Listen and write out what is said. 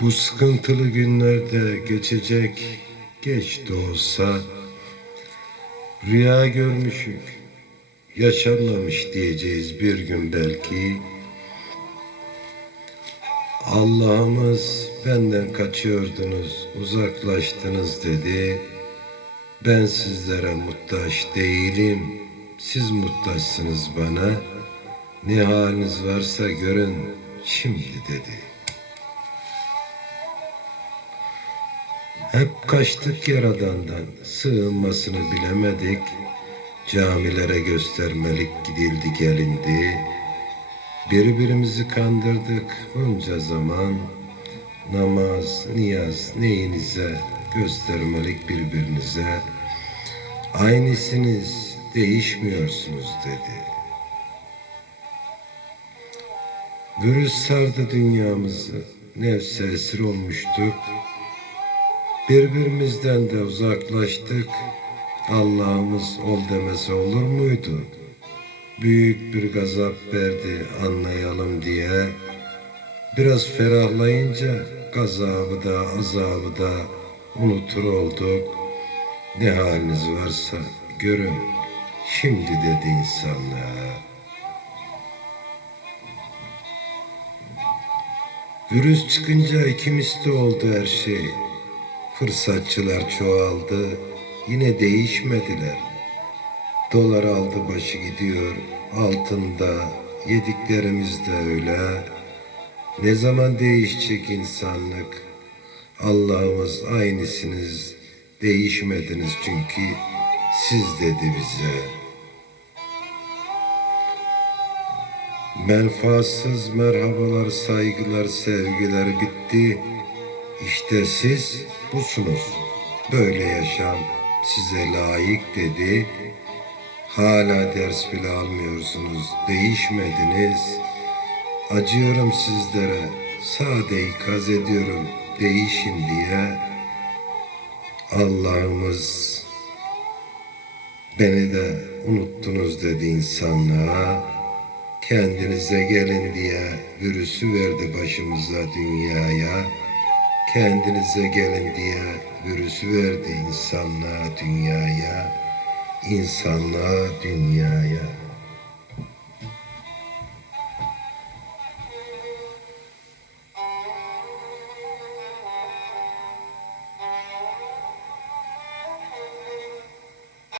Bu sıkıntılı günlerde geçecek geç de olsa rüya görmüşük yaşanmamış diyeceğiz bir gün belki. Allah'ımız benden kaçıyordunuz uzaklaştınız dedi. Ben sizlere muhtaç değilim siz muhtaçsınız bana. Ne haliniz varsa görün şimdi dedi. Hep kaçtık yaradandan, sığınmasını bilemedik. Camilere göstermelik gidildi gelindi. Birbirimizi kandırdık bunca zaman. Namaz, niyaz neyinize göstermelik birbirinize. Aynısınız, değişmiyorsunuz dedi. Virüs sardı dünyamızı, nefse esir olmuştuk. Birbirimizden de uzaklaştık. Allah'ımız ol demese olur muydu? Büyük bir gazap verdi anlayalım diye. Biraz ferahlayınca gazabı da azabı da unutur olduk. Ne haliniz varsa görün şimdi dedi insanlığa. Virüs çıkınca ikimiz de oldu her şey. Fırsatçılar çoğaldı, yine değişmediler. Dolar aldı başı gidiyor, altında, yediklerimiz de öyle. Ne zaman değişecek insanlık? Allah'ımız aynısınız, değişmediniz çünkü siz dedi bize. Menfaatsız merhabalar, saygılar, sevgiler bitti. İşte siz busunuz. Böyle yaşam size layık dedi. Hala ders bile almıyorsunuz. Değişmediniz. Acıyorum sizlere. Sade ikaz ediyorum. Değişin diye. Allah'ımız beni de unuttunuz dedi insanlığa. Kendinize gelin diye virüsü verdi başımıza dünyaya. Kendinize gelin diye virüsü verdi insanlığa dünyaya. insanlığa dünyaya.